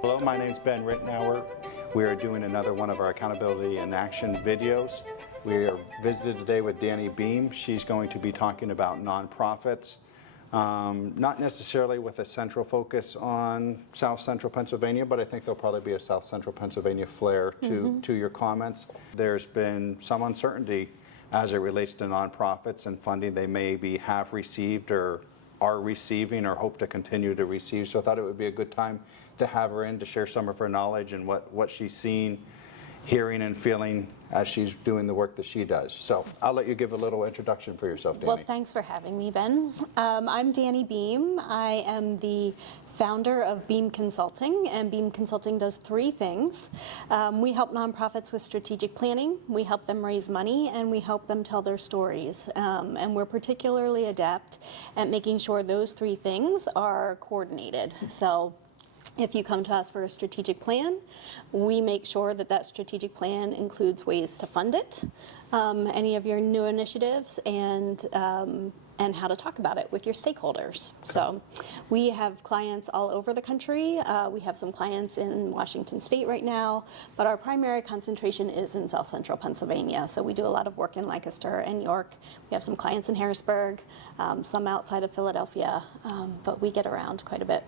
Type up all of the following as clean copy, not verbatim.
Hello, my name's Ben Rittenauer. We are doing another one of our Accountability in Action videos. We are visited today with Dani Beam. She's going to be talking about nonprofits, not necessarily with a central focus on South Central Pennsylvania, but I think there'll probably be a South Central Pennsylvania flair to your comments. There's been some uncertainty as it relates to nonprofits and funding they maybe have received or are receiving or hope to continue to receive. So I thought it would be a good time to have her in to share some of her knowledge and what she's seen, hearing, and feeling as she's doing the work that she does. So I'll let you give a little introduction for yourself, Dani. Well, thanks for having me, Ben. I'm Dani Beam. I am the founder of Beam Consulting, and Beam Consulting does three things. We help nonprofits with strategic planning, we help them raise money, and we help them tell their stories. And we're particularly adept at making sure those three things are coordinated. So if you come to us for a strategic plan, we make sure that that strategic plan includes ways to fund it, any of your new initiatives, and how to talk about it with your stakeholders. Okay. So we have clients all over the country. We have some clients in Washington State right now, but our primary concentration is in South Central Pennsylvania. So we do a lot of work in Lancaster and York. We have some clients in Harrisburg, some outside of Philadelphia, but we get around quite a bit.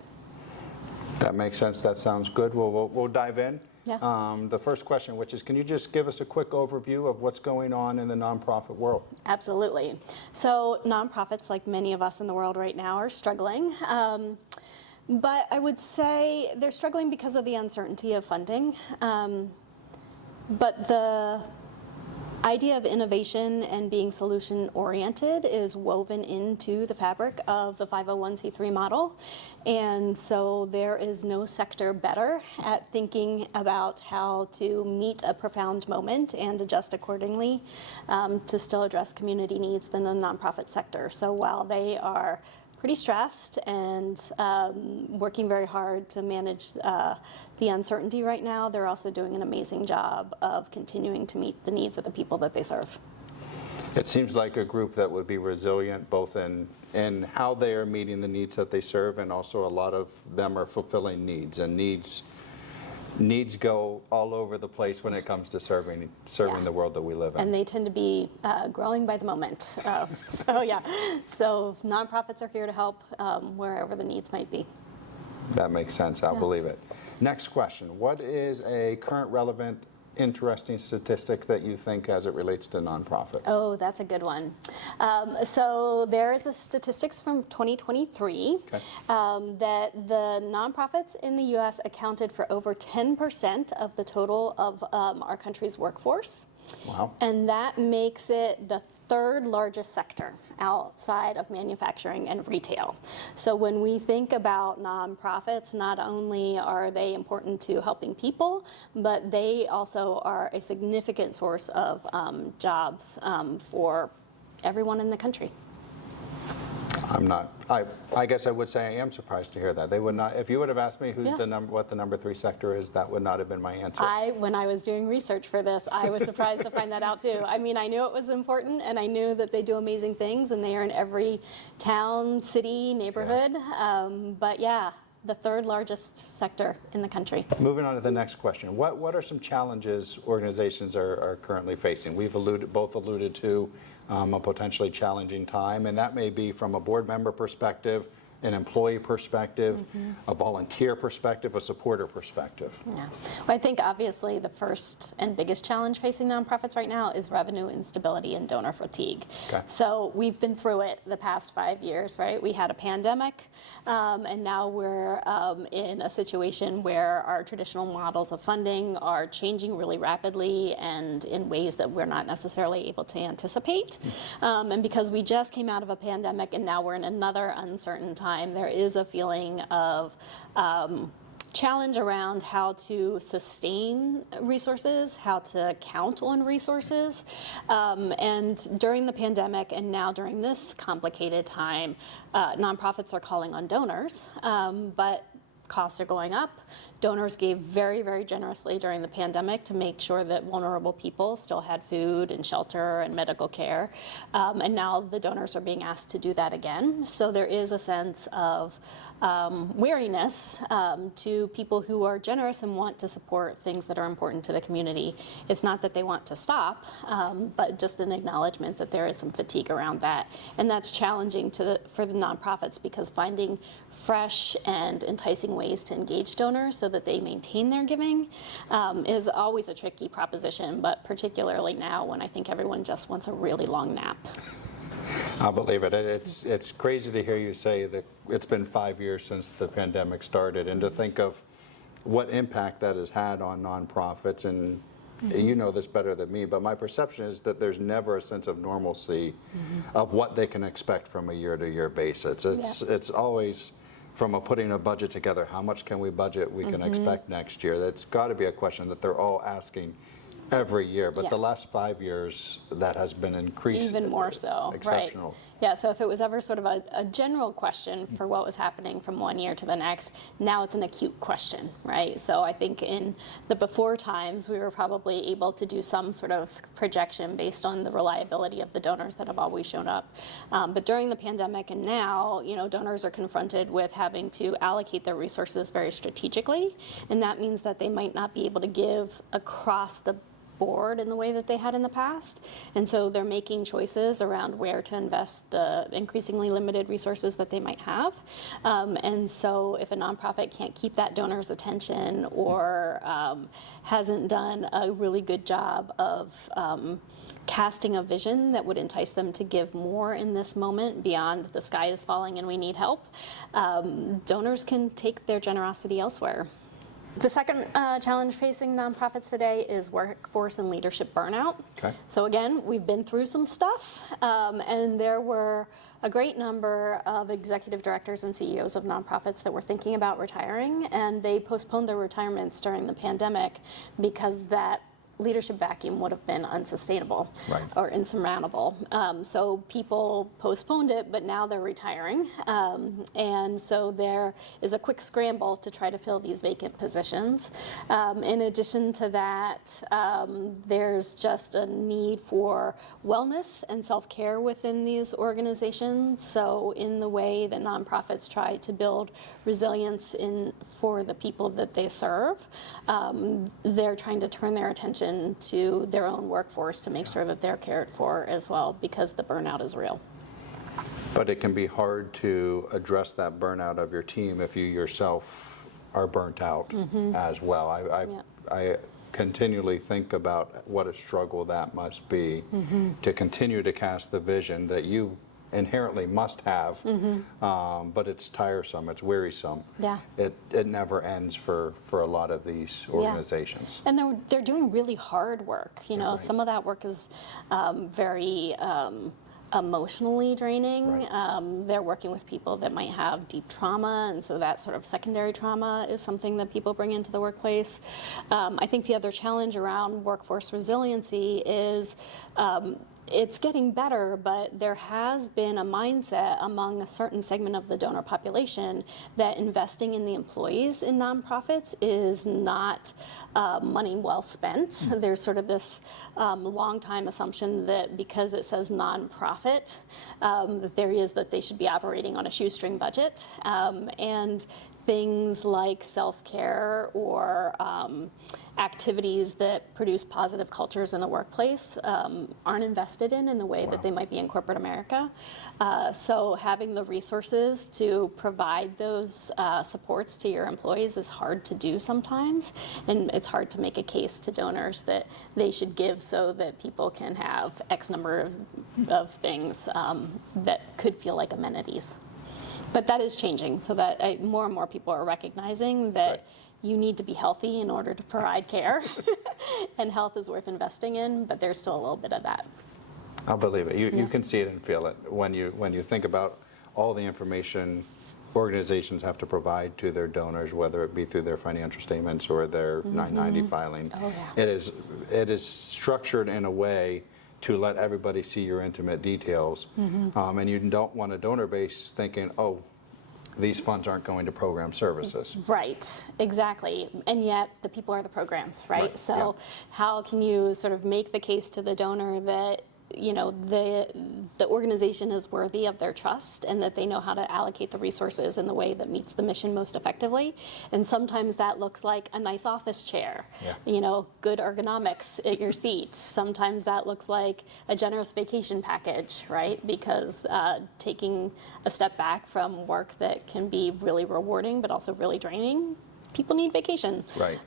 That makes sense. That sounds good. We'll dive in. Yeah. The first question, which is, can you just give us a quick overview of what's going on in the nonprofit world? Absolutely. So nonprofits, like many of us in the world right now, are struggling. But I would say they're struggling because of the uncertainty of funding. But the idea of innovation and being solution-oriented is woven into the fabric of the 501c3 model. And so there is no sector better at thinking about how to meet a profound moment and adjust accordingly to still address community needs than the nonprofit sector. So while they are pretty stressed and working very hard to manage the uncertainty right now, they're also doing an amazing job of continuing to meet the needs of the people that they serve. It seems like a group that would be resilient both in how they are meeting the needs that they serve, and also a lot of them are fulfilling needs, and needs go all over the place when it comes to serving the world that we live in. And they tend to be growing by the moment. So nonprofits are here to help wherever the needs might be. That makes sense. I'll believe it. Next question. What is a current relevant interesting statistic that you think as it relates to nonprofits? Oh, that's a good one. So there is a statistics from 2023 that the nonprofits in the U.S. accounted for over 10% of the total of our country's workforce. Wow. And that makes it the third largest sector outside of manufacturing and retail. So when we think about nonprofits, not only are they important to helping people, but they also are a significant source of jobs for everyone in the country. I guess I would say I am surprised to hear that. They would not, if you would have asked me what the number 3 sector is, that would not have been my answer. When I was doing research for this, I was surprised to find that out too. I mean, I knew it was important, and I knew that they do amazing things, and they are in every town, city, neighborhood. But yeah, the third largest sector in the country. Moving on to the next question. What are some challenges organizations are currently facing? We've both alluded to a potentially challenging time, and that may be from a board member perspective, an employee perspective, a volunteer perspective, a supporter perspective. Yeah. Well, I think obviously the first and biggest challenge facing nonprofits right now is revenue instability and donor fatigue. Okay. So we've been through it the past 5 years, right? We had a pandemic, and now we're in a situation where our traditional models of funding are changing really rapidly and in ways that we're not necessarily able to anticipate. And because we just came out of a pandemic and now we're in another uncertain time, there is a feeling of challenge around how to sustain resources, how to count on resources. And during the pandemic and now during this complicated time, nonprofits are calling on donors, but costs are going up, donors gave very, very generously during the pandemic to make sure that vulnerable people still had food and shelter and medical care. And now the donors are being asked to do that again. So there is a sense of wariness to people who are generous and want to support things that are important to the community. It's not that they want to stop, but just an acknowledgement that there is some fatigue around that. And that's challenging for the nonprofits, because finding fresh and enticing ways to engage donors so that they maintain their giving is always a tricky proposition, but particularly now when I think everyone just wants a really long nap. I'll believe it. It's crazy to hear you say that it's been 5 years since the pandemic started, and to think of what impact that has had on nonprofits. And you know this better than me, but my perception is that there's never a sense of normalcy of what they can expect from a year-to-year basis. It's always from putting a budget together, how much can we budget we can expect next year? That's got to be a question that they're all asking every year, but the last 5 years that has been increased. Even more so, exceptional. Right. Yeah, so if it was ever sort of a general question for what was happening from one year to the next, now it's an acute question, right? So I think in the before times, we were probably able to do some sort of projection based on the reliability of the donors that have always shown up. But during the pandemic and now, donors are confronted with having to allocate their resources very strategically, and that means that they might not be able to give across the board in the way that they had in the past. And so they're making choices around where to invest the increasingly limited resources that they might have. And so if a nonprofit can't keep that donor's attention or hasn't done a really good job of casting a vision that would entice them to give more in this moment beyond the sky is falling and we need help, donors can take their generosity elsewhere. The second challenge facing nonprofits today is workforce and leadership burnout. Okay. So again, we've been through some stuff, and there were a great number of executive directors and CEOs of nonprofits that were thinking about retiring, and they postponed their retirements during the pandemic because that leadership vacuum would have been unsustainable or insurmountable. So people postponed it, but now they're retiring. And so there is a quick scramble to try to fill these vacant positions. In addition to that, there's just a need for wellness and self-care within these organizations. So in the way that nonprofits try to build resilience for the people that they serve, they're trying to turn their attention to their own workforce to make sure that they're cared for as well, because the burnout is real. But it can be hard to address that burnout of your team if you yourself are burnt out as well. I continually think about what a struggle that must be to continue to cast the vision that you inherently must have, but it's tiresome, it's wearisome. Yeah. It never ends for a lot of these organizations. And they're doing really hard work. Some of that work is very emotionally draining. They're working with people that might have deep trauma, and so that sort of secondary trauma is something that people bring into the workplace. I think the other challenge around workforce resiliency is it's getting better, but there has been a mindset among a certain segment of the donor population that investing in the employees in nonprofits is not money well spent. There's sort of this long time assumption that because it says nonprofit, that they should be operating on a shoestring budget. And things like self-care or activities that produce positive cultures in the workplace aren't invested in the way that they might be in corporate America. So having the resources to provide those supports to your employees is hard to do sometimes, and it's hard to make a case to donors that they should give so that people can have X number of things that could feel like amenities. But that is changing, so that more and more people are recognizing that you need to be healthy in order to provide care, and health is worth investing in, but there's still a little bit of that. I'll believe it. You can see it and feel it when you think about all the information organizations have to provide to their donors, whether it be through their financial statements or their 990 filing. Oh, yeah. It is structured in a way to let everybody see your intimate details. And you don't want a donor base thinking, oh, these funds aren't going to program services. Right, exactly. And yet the people are the programs, right? Right, So yeah. how can you sort of make the case to the donor that, you know, the organization is worthy of their trust and that they know how to allocate the resources in the way that meets the mission most effectively? And sometimes that looks like a nice office chair, Yeah. you know, good ergonomics at your seat. Sometimes that looks like a generous vacation package, right? Because taking a step back from work that can be really rewarding but also really draining, people need vacation. Right.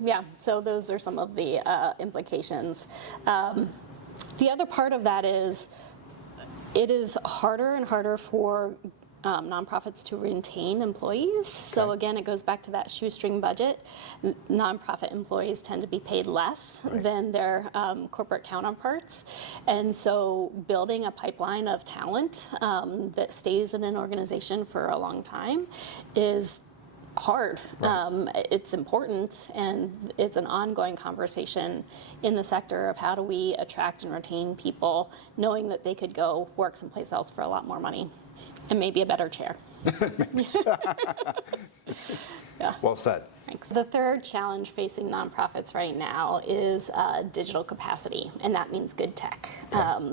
Yeah, so those are some of the implications. The other part of that is it is harder and harder for nonprofits to retain employees. So Okay. again, it goes back to that shoestring budget. Nonprofit employees tend to be paid less Right. than their corporate counterparts. And so building a pipeline of talent that stays in an organization for a long time is hard. Right. It's important, and it's an ongoing conversation in the sector of how do we attract and retain people, knowing that they could go work someplace else for a lot more money and maybe a better chair. Yeah. Well said. Thanks. The third challenge facing nonprofits right now is digital capacity, and that means good tech.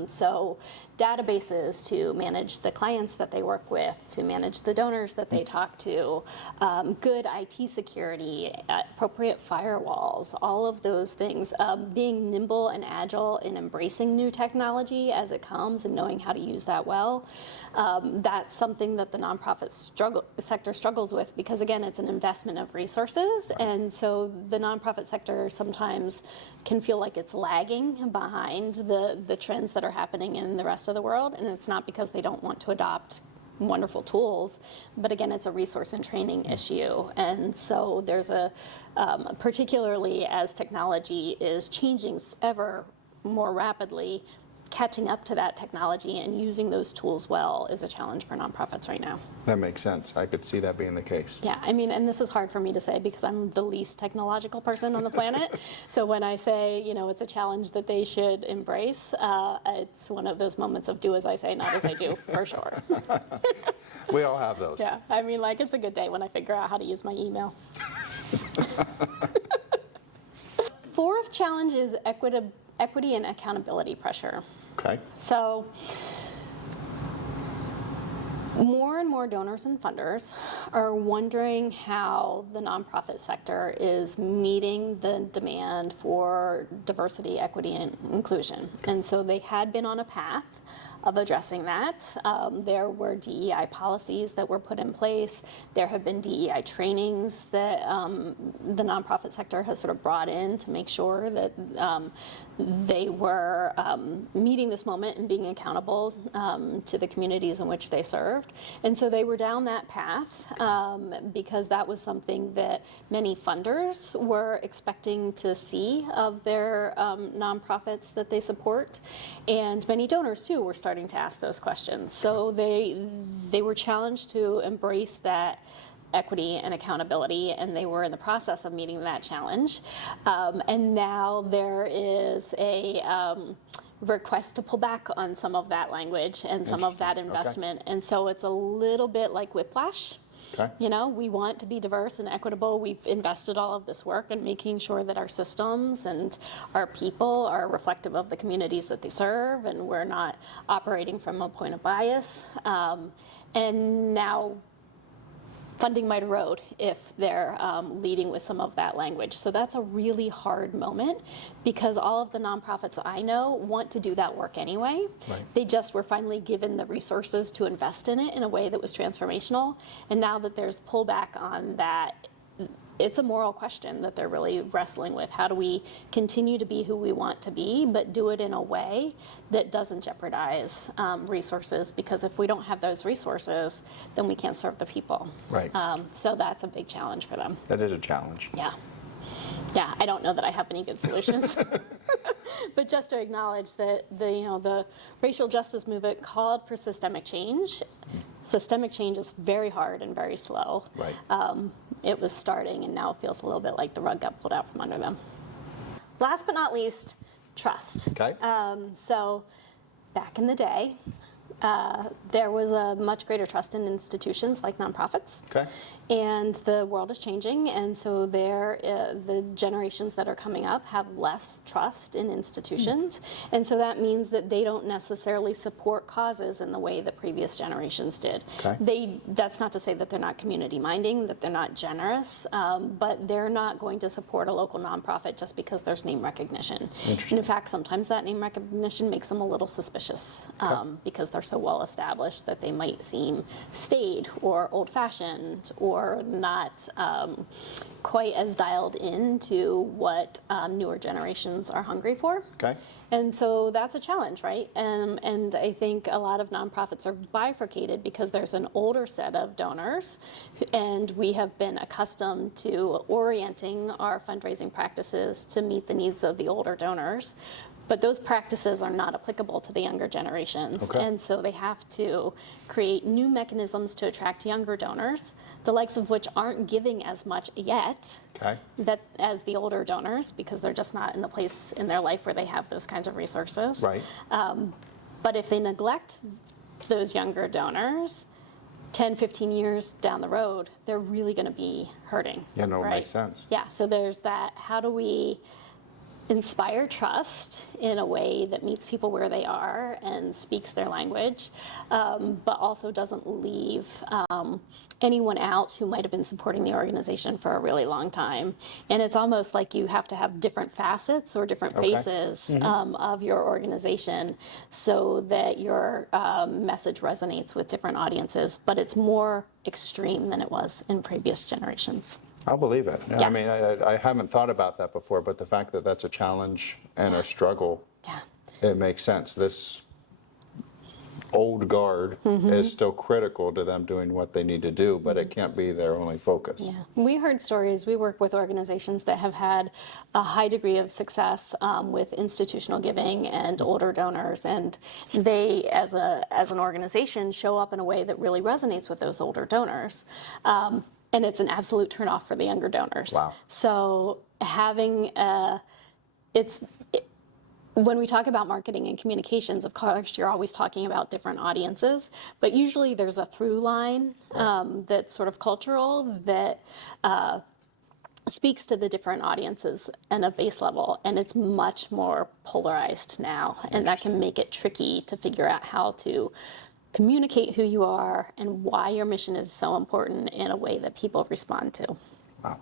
So databases to manage the clients that they work with, to manage the donors that they talk to, good IT security, appropriate firewalls, all of those things. Being nimble and agile in embracing new technology as it comes and knowing how to use that well. That's something that the nonprofit sector struggles with because, again, it's an investment of resources. And so the nonprofit sector sometimes can feel like it's lagging behind the trends that are happening in the rest of the world. And it's not because they don't want to adopt wonderful tools, but again, it's a resource and training issue. And so there's particularly as technology is changing ever more rapidly, catching up to that technology and using those tools well is a challenge for nonprofits right now. That makes sense. I could see that being the case. Yeah, I mean, and this is hard for me to say because I'm the least technological person on the planet. So when I say, you know, it's a challenge that they should embrace, it's one of those moments of do as I say, not as I do, for sure. We all have those. Yeah, I mean, like, it's a good day when I figure out how to use my email. Fourth challenge is equity and accountability pressure. Okay. So more and more donors and funders are wondering how the nonprofit sector is meeting the demand for diversity, equity, and inclusion. And so they had been on a path of addressing that. There were DEI policies that were put in place. There have been DEI trainings that the nonprofit sector has sort of brought in to make sure that they were meeting this moment and being accountable to the communities in which they served. And so they were down that path because that was something that many funders were expecting to see of their nonprofits that they support. And many donors, too, were starting to ask those questions. So they were challenged to embrace that equity and accountability, and they were in the process of meeting that challenge. And now there is a request to pull back on some of that language and some of that investment. And so it's a little bit like whiplash. Okay. You know, we want to be diverse and equitable. We've invested all of this work in making sure that our systems and our people are reflective of the communities that they serve, and we're not operating from a point of bias. And now funding might erode if they're leading with some of that language. So that's a really hard moment because all of the nonprofits I know want to do that work anyway. Right. They just were finally given the resources to invest in it in a way that was transformational. And now that there's pullback on that, it's a moral question that they're really wrestling with. How do we continue to be who we want to be, but do it in a way that doesn't jeopardize resources? Because if we don't have those resources, then we can't serve the people. Right. So that's a big challenge for them. That is a challenge. Yeah. Yeah, I don't know that I have any good solutions. But just to acknowledge that the racial justice movement called for systemic change. Systemic change is very hard and very slow. Right. It was starting, and now it feels a little bit like the rug got pulled out from under them. Last but not least, trust. Okay. So back in the day, there was a much greater trust in institutions like nonprofits. Okay. And the world is changing, and so the generations that are coming up have less trust in institutions, and so that means that they don't necessarily support causes in the way that previous generations did. Okay. That's not to say that they're not community minding, that they're not generous, but they're not going to support a local nonprofit just because there's name recognition. And in fact, sometimes that name recognition makes them a little suspicious because they're so well established that they might seem staid or old-fashioned or not quite as dialed into what newer generations are hungry for. Okay. And so that's a challenge, right? And I think a lot of nonprofits are bifurcated because there's an older set of donors, and we have been accustomed to orienting our fundraising practices to meet the needs of the older donors. But those practices are not applicable to the younger generations. Okay. And so they have to create new mechanisms to attract younger donors, the likes of which aren't giving as much yet as the older donors, because they're just not in the place in their life where they have those kinds of resources. Right. But if they neglect those younger donors, 10, 15 years down the road, they're really going to be hurting. Yeah, no, right? it makes sense. Yeah, so there's that. How do we inspire trust in a way that meets people where they are and speaks their language, but also doesn't leave anyone out who might have been supporting the organization for a really long time. And it's almost like you have to have different facets or different faces of your organization so that your message resonates with different audiences, but it's more extreme than it was in previous generations. I'll believe it. Yeah. I mean, I haven't thought about that before, but the fact that that's a challenge and a struggle, it makes sense. This old guard is still critical to them doing what they need to do, but it can't be their only focus. Yeah, we heard stories. We work with organizations that have had a high degree of success with institutional giving and older donors, and they, as an organization, show up in a way that really resonates with those older donors. And it's an absolute turnoff for the younger donors. Wow. So having when we talk about marketing and communications, of course, you're always talking about different audiences, but usually there's a through line that's sort of cultural that speaks to the different audiences at a base level, and it's much more polarized now, and that can make it tricky to figure out how to communicate who you are and why your mission is so important in a way that people respond to. Wow.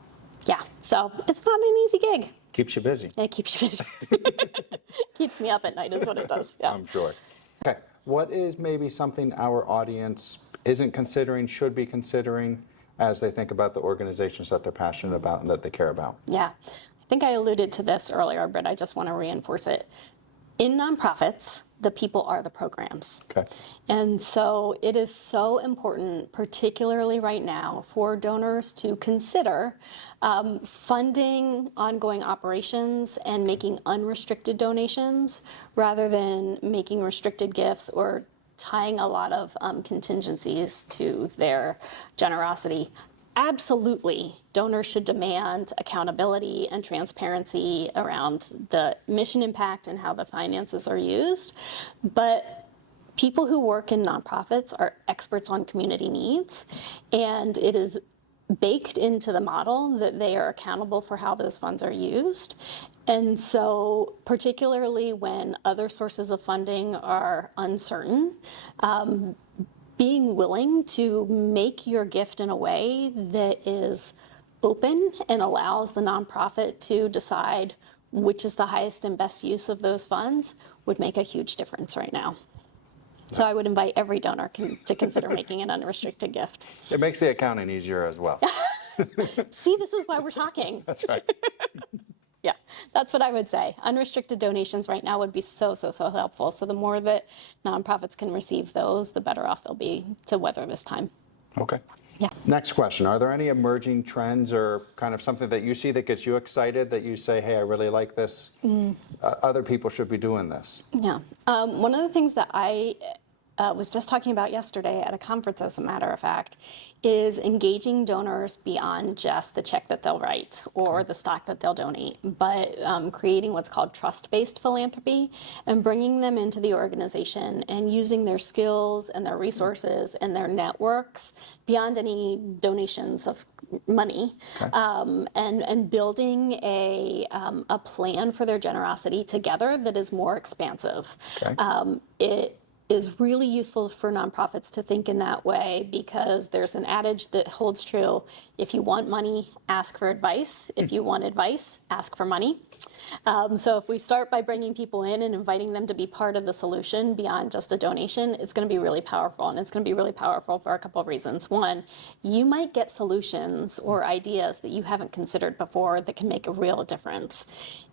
Yeah, so it's not an easy gig. Keeps you busy. It keeps you busy. Keeps me up at night is what it does. Yeah. I'm sure. Okay, what is maybe something our audience isn't considering, should be considering as they think about the organizations that they're passionate about and that they care about? Yeah, I think I alluded to this earlier, but I just want to reinforce it. In nonprofits, the people are the programs. Okay. And so it is so important, particularly right now, for donors to consider funding ongoing operations and making unrestricted donations rather than making restricted gifts or tying a lot of contingencies to their generosity. Absolutely, donors should demand accountability and transparency around the mission impact and how the finances are used. But people who work in nonprofits are experts on community needs, and it is baked into the model that they are accountable for how those funds are used. And so, particularly when other sources of funding are uncertain, being willing to make your gift in a way that is open and allows the nonprofit to decide which is the highest and best use of those funds would make a huge difference right now. So I would invite every donor to consider making an unrestricted gift. It makes the accounting easier as well. See, this is why we're talking. That's right. Yeah, that's what I would say. Unrestricted donations right now would be so helpful. So the more that nonprofits can receive those, the better off they'll be to weather this time. Okay. Yeah. Next question. Are there any emerging trends or kind of something that you see that gets you excited that you say, hey, I really like this? Other people should be doing this. Yeah. One of the things that I was just talking about yesterday at a conference, as a matter of fact, is engaging donors beyond just the check that they'll write or the stock that they'll donate, but creating what's called trust-based philanthropy and bringing them into the organization and using their skills and their resources and their networks beyond any donations of money, and building a plan for their generosity together that is more expansive. It is really useful for nonprofits to think in that way, because there's an adage that holds true: if you want money, ask for advice. If you want advice, ask for money. So if we start by bringing people in and inviting them to be part of the solution beyond just a donation, it's going to be really powerful. And it's going to be really powerful for a couple of reasons. One, you might get solutions or ideas that you haven't considered before that can make a real difference.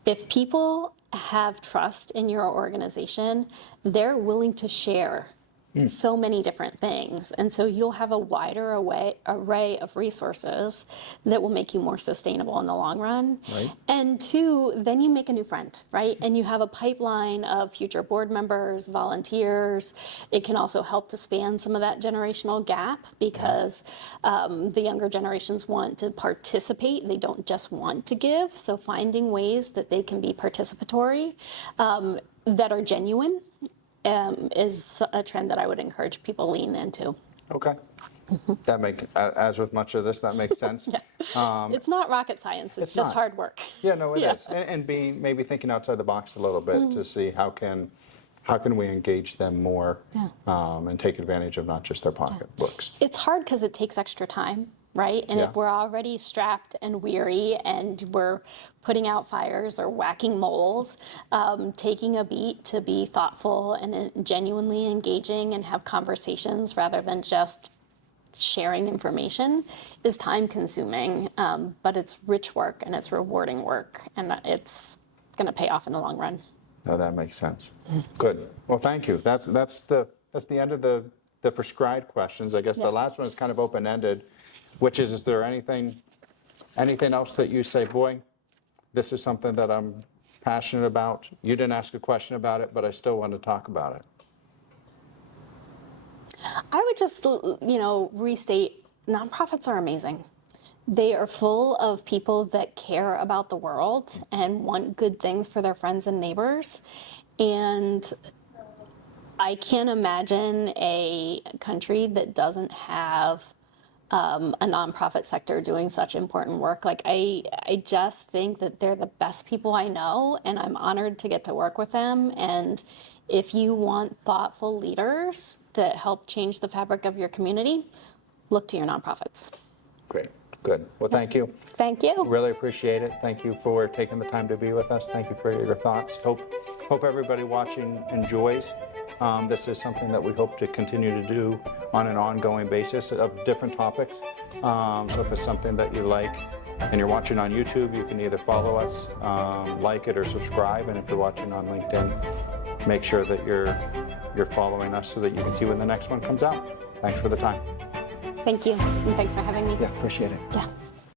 If people have trust in your organization, they're willing to share so many different things. And so you'll have a wider array of resources that will make you more sustainable in the long run. Right. And two, then you make a new friend, right? And you have a pipeline of future board members, volunteers. It can also help to span some of that generational gap, because the younger generations want to participate. They don't just want to give. So finding ways that they can be participatory, that are genuine, is a trend that I would encourage people lean into. Okay. That as with much of this, that makes sense. It's not rocket science. It's just not. hard work. Yeah, no, it is. And being maybe thinking outside the box a little bit to see how can we engage them more, and take advantage of not just their pocketbooks. It's hard because it takes extra time, right? And if we're already strapped and weary and we're putting out fires or whacking moles, taking a beat to be thoughtful and genuinely engaging and have conversations rather than just sharing information is time consuming, but it's rich work and it's rewarding work, and it's going to pay off in the long run. No, that makes sense. Good. Well, thank you. That's the end of the prescribed questions. I guess the last one is kind of open-ended, which is there anything else that you say, boy, this is something that I'm passionate about? You didn't ask a question about it, but I still want to talk about it. I would just, restate, nonprofits are amazing. They are full of people that care about the world and want good things for their friends and neighbors. And I can't imagine a country that doesn't have a nonprofit sector doing such important work. Like, I just think that they're the best people I know, and I'm honored to get to work with them. And if you want thoughtful leaders that help change the fabric of your community, look to your nonprofits. Great. Good. Well, thank you. Thank you. Really appreciate it. Thank you for taking the time to be with us. Thank you for your thoughts. Hope everybody watching enjoys. This is something that we hope to continue to do on an ongoing basis of different topics. So if it's something that you like and you're watching on YouTube, you can either follow us, like it, or subscribe. And if you're watching on LinkedIn, make sure that you're following us so that you can see when the next one comes out. Thanks for the time. Thank you, and thanks for having me. Yeah, appreciate it. Yeah.